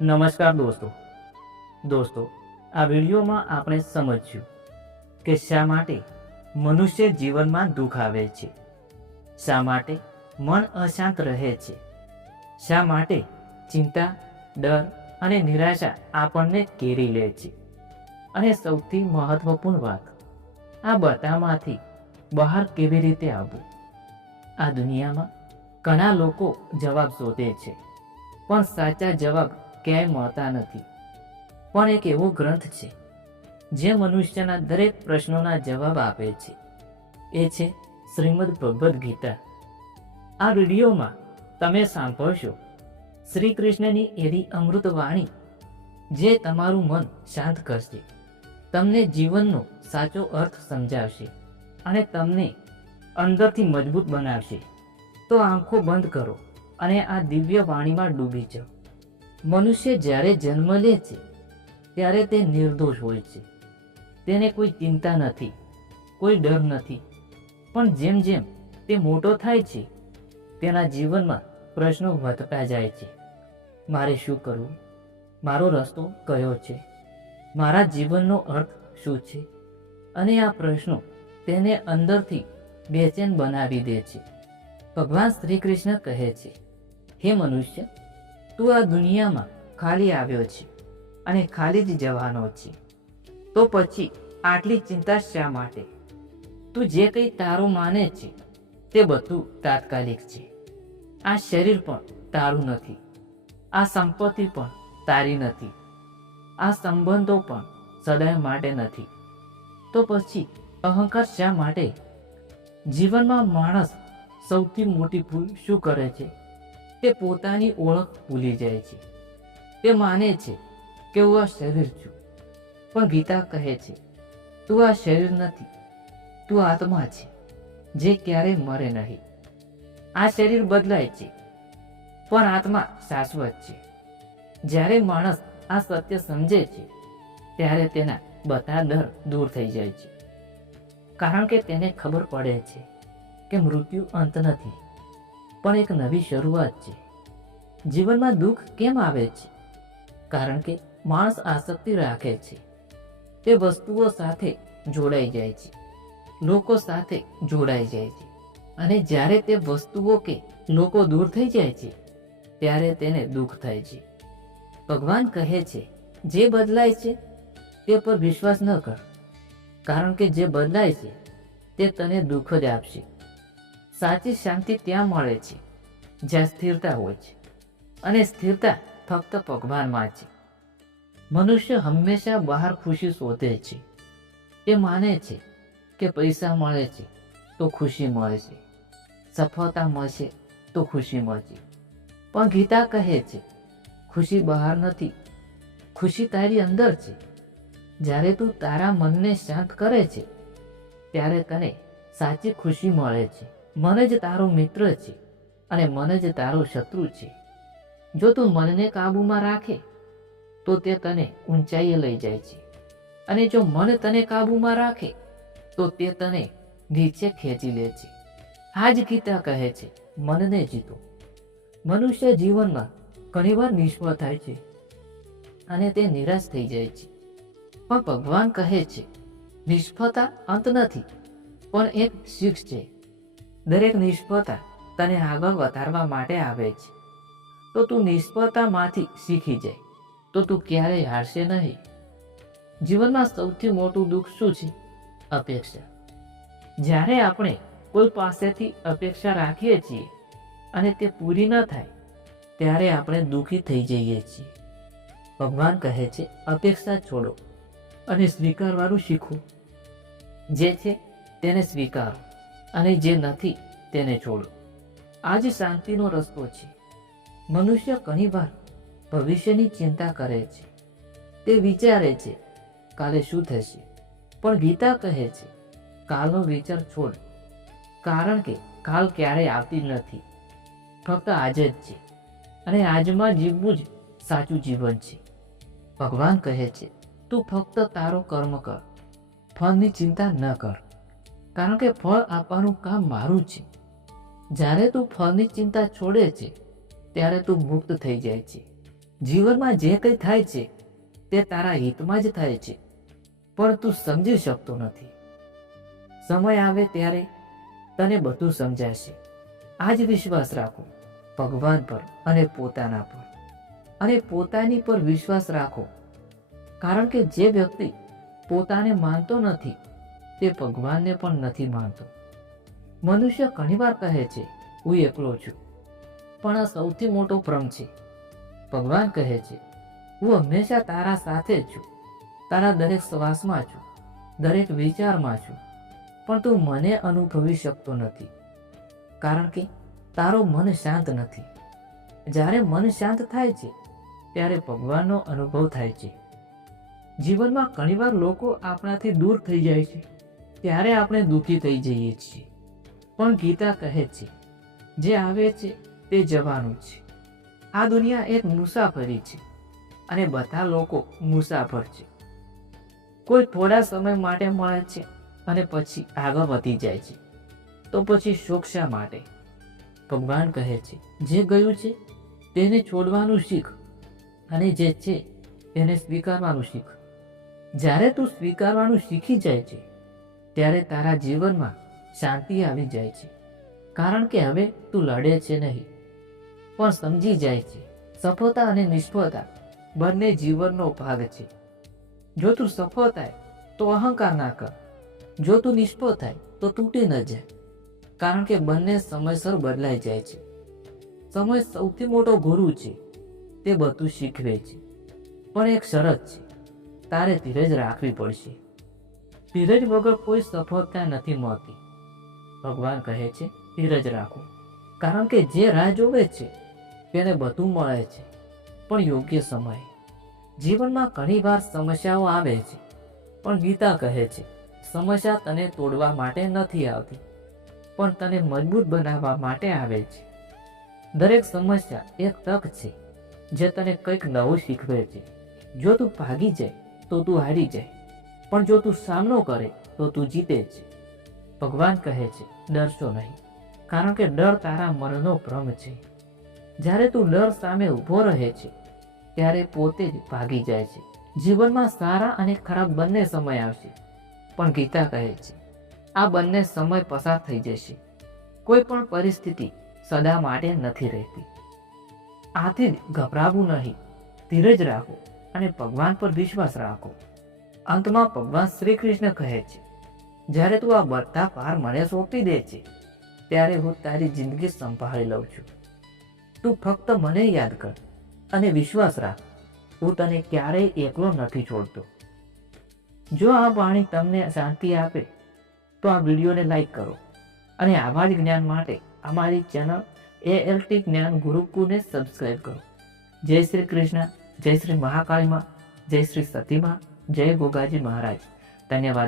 નમસ્કાર દોસ્તો આ વિડીયોમાં આપણે સમજ્યું કે શા માટે મનુષ્ય જીવનમાં દુઃખ આવે છે, શા માટે મન અશાંત રહે છે, શા માટે ચિંતા, ડર અને નિરાશા આપણને ઘેરી લે છે, અને સૌથી મહત્વપૂર્ણ વાત, આ બધામાંથી બહાર કેવી રીતે આવવું. આ દુનિયામાં ઘણા લોકો જવાબ શોધે છે, પણ સાચા જવાબ ક્યાંય મળતા નથી. પણ એક એવો ગ્રંથ છે જે મનુષ્યના દરેક પ્રશ્નોના જવાબ આપે છે. એ છે શ્રીમદ ભગવદ્ ગીતા. આ વિડીયોમાં તમે સાંભળશો શ્રી કૃષ્ણની એવી અમૃત વાણી જે તમારું મન શાંત કરશે, તમને જીવનનો સાચો અર્થ સમજાવશે અને તમને અંદરથી મજબૂત બનાવશે. તો આંખો બંધ કરો અને આ દિવ્ય વાણીમાં ડૂબી જાઓ. મનુષ્ય જ્યારે જન્મ લે છે ત્યારે તે નિર્દોષ હોય છે. તેને કોઈ ચિંતા નથી, કોઈ ડર નથી. પણ જેમ જેમ તે મોટો થાય છે તેના જીવનમાં પ્રશ્નો વધતા જાય છે. મારે શું કરવું? મારો રસ્તો કયો છે? મારા જીવનનો અર્થ શું છે? અને આ પ્રશ્નો તેને અંદરથી બેચેન બનાવી દે છે. ભગવાન શ્રી કૃષ્ણ કહે છે, હે મનુષ્ય, તું આ દુનિયામાં ખાલી આવ્યો છે અને ખાલી જ જવાનો છે. તો પછી આટલી ચિંતા શા માટે? તું જે કંઈ તારું માને છે તે બધું તાત્કાલિક છે. આ શરીર પણ તારું નથી, આ સંપત્તિ પણ તારી નથી, આ સંબંધો પણ સદાય માટે નથી. તો પછી અહંકાર શા માટે? જીવનમાં માણસ સૌથી મોટી ભૂલ શું કરે છે? તે પોતાની ઓળખ ભૂલી જાય છે. તે માને છે કે હું આ શરીર છું, પણ ગીતા કહે છે, તું આ શરીર નથી, તું આત્મા છે જે ક્યારેય મરે નહીં. આ શરીર બદલાય છે, પણ આત્મા શાશ્વત છે. જ્યારે માણસ આ સત્ય સમજે છે ત્યારે તેના બધા ડર દૂર થઈ જાય છે, કારણ કે તેને ખબર પડે છે કે મૃત્યુ અંત નથી, પણ એક નવી શરૂઆત છે. જીવનમાં દુઃખ કેમ આવે છે? કારણ કે માણસ આસક્તિ રાખે છે. તે વસ્તુઓ સાથે જોડાઈ જાય છે, લોકો સાથે જોડાઈ જાય છે, અને જ્યારે તે વસ્તુઓ કે લોકો દૂર થઈ જાય છે ત્યારે તેને દુઃખ થાય છે. ભગવાન કહે છે, જે બદલાય છે તે પર વિશ્વાસ ન કર, કારણ કે જે બદલાય છે તે તને દુઃખ જ આપશે. સાચી શાંતિ ત્યાં મળે છે જ્યાં સ્થિરતા હોય છે, અને સ્થિરતા ફક્ત ભગવાનમાં છે. મનુષ્ય હંમેશા બહાર ખુશી શોધે છે. તે માને છે કે પૈસા મળે છે તો ખુશી મળે છે, સફળતા મળશે તો ખુશી મળશે. પણ ગીતા કહે છે, ખુશી બહાર નથી, ખુશી તારી અંદર છે. જ્યારે તું તારા મનને શાંત કરે છે ત્યારે તને સાચી ખુશી મળે છે. મન જ તારો મિત્ર છે અને મન જ તારો શત્રુ છે. જો તું મનને કાબૂમાં રાખે તો તે તને ઊંચાઈએ લઈ જાય છે, અને જો મન તને કાબૂમાં રાખે તો તે તને નીચે ખેંચી લે છે. આ જ ગીતા કહે છે, મનને જીતો. મનુષ્ય જીવનમાં ઘણીવાર નિષ્ફળ થાય છે અને તે નિરાશ થઈ જાય છે. પણ ભગવાન કહે છે, નિષ્ફળતા અંત નથી, પણ એક શીખ છે. દરેક નિષ્ફળતા તને આગળ વધારવા માટે આવે છે. તો તું નિષ્ફળતામાંથી શીખી જાય તો તું ક્યારેય હારશે નહીં. જીવનમાં સૌથી મોટું દુઃખ શું છે? અપેક્ષા. જ્યારે આપણે કોઈ પાસેથી અપેક્ષા રાખીએ છીએ અને તે પૂરી ન થાય ત્યારે આપણે દુઃખી થઈ જઈએ છીએ. ભગવાન કહે છે, અપેક્ષા છોડો અને સ્વીકારવાનું શીખો. જે છે તેને સ્વીકારો અને જે નથી તેને છોડો. આ જ શાંતિનો રસ્તો છે. મનુષ્ય ઘણીવાર ભવિષ્યની ચિંતા કરે છે. તે વિચારે છે કાલે શું થશે, પણ ગીતા કહે છે, કાલનો વિચાર છોડ, કારણ કે કાલ ક્યારેય આવતી નથી, ફક્ત આજે જ છે, અને આજમાં જીવવું જ સાચું જીવન છે. ભગવાન કહે છે, તું ફક્ત તારો કર્મ કર, ફળની ચિંતા ન કર, કારણ કે ફળ આપવાનું કામ મારું છે. જ્યારે તું ફળની ચિંતા છોડે છે ત્યારે તું મુક્ત થઈ જાય છે. જીવનમાં જે કંઈ થાય છે તે તારા હિતમાં જ થાય છે, પણ તું સમજી શકતો નથી. સમય આવે ત્યારે તને બધું સમજાશે. આજ વિશ્વાસ રાખો ભગવાન પર અને પોતાના પર, અને પોતાની પર વિશ્વાસ રાખો. કારણ કે જે વ્યક્તિ પોતાને માનતો નથી તે ભગવાનને પણ નથી માનતો. મનુષ્ય ઘણીવાર કહે છે હું એકલો છું, પણ આ સૌથી મોટો ભ્રમ છે. ભગવાન કહે છે હું હંમેશા તારા સાથે જ છું, તારા દરેક શ્વાસમાં છું, દરેક વિચારમાં છું, પણ તું મને અનુભવી શકતો નથી કારણ કે તારું મન શાંત નથી. જ્યારે મન શાંત થાય છે ત્યારે ભગવાનનો અનુભવ થાય છે. જીવનમાં ઘણીવાર લોકો આપણાથી દૂર થઈ જાય છે ત્યારે આપણે દુઃખી થઈ જઈએ છીએ, પણ ગીતા કહે છે જે આવે છે તે જવાનું છે. આ દુનિયા એક મુસાફરી છે અને બધા લોકો મુસાફર છે. કોઈ થોડા સમય માટે મળે છે અને પછી આગળ વધી જાય છે, તો પછી શોક શા માટે? ભગવાન કહે છે જે ગયું છે તેને છોડવાનું શીખ અને જે છે તેને સ્વીકારવાનું શીખ. જ્યારે તું સ્વીકારવાનું શીખી જાય છે ત્યારે તારા જીવનમાં શાંતિ આવી જાય છે, કારણ કે હવે તું લડે છે નહીં, પણ સમજી જાય છે સફળતા અને નિષ્ફળતા બંને જીવનનો ભાગ છે. જો તું સફળ થાય તો અહંકાર ના કર, જો તું નિષ્ફળ થાય તો તૂટી ન જાય, કારણ કે બંને સમયસર બદલાઈ જાય છે. સમય સૌથી મોટો ગુરુ છે, તે બધું શીખવે છે, પણ એક શરત છે, તારે ધીરજ રાખવી પડશે. ધીરજ વગર કોઈ સફળતા નથી મળતી. ભગવાન કહે છે ધીરજ રાખો, કારણ કે જે રાહ જોવે છે તેને બધું મળે છે, પણ યોગ્ય સમયે. જીવનમાં ઘણી વાર સમસ્યાઓ આવે છે, પણ ગીતા કહે છે સમસ્યા તને તોડવા માટે નથી આવતી, પણ તને મજબૂત બનાવવા માટે આવે છે. દરેક સમસ્યા એક તક છે જે તને કંઈક નવું શીખવે છે. જો તું ભાગી જાય તો તું હારી જાય, પણ જો તું સામનો કરે તો તું જીતે છે. ભગવાન કહે છે ડરશો નહીં, કારણ કે ડર તારા મનનો ભ્રમ છે. જ્યારે તું ડર સામે ઊભો રહે છે ત્યારે પોતે જ ભાગી જાય છે. જીવનમાં સારા અને ખરાબ બંને સમય આવશે, પણ ગીતા કહે છે આ બંને સમય પસાર થઈ જશે. કોઈ પણ પરિસ્થિતિ સદા માટે નથી રહેતી. આથી જ ગભરાવું નહીં, ધીરજ રાખો અને ભગવાન પર વિશ્વાસ રાખો. અંતમાં ભગવાન શ્રી કૃષ્ણ કહે છે જ્યારે તું આ બધા ભાર મને સોંપી દે છે ત્યારે હું તારી જિંદગી સંભાળી લઉં છું. તું ફક્ત મને યાદ કર અને વિશ્વાસ રાખ, હું તને ક્યારેય એકલો નથી છોડતો. જો આ વાણી તમને શાંતિ આપે તો આ વિડીયોને લાઈક કરો અને આવા જ જ્ઞાન માટે અમારી ચેનલ ALT જ્ઞાન ગુરુકુળને સબસ્ક્રાઈબ કરો. જય શ્રી કૃષ્ણ, જય શ્રી મહાકાળીમાં, જય શ્રી સતીમાં, જય ગોગાજી મહારાજ. ધન્યવાદ.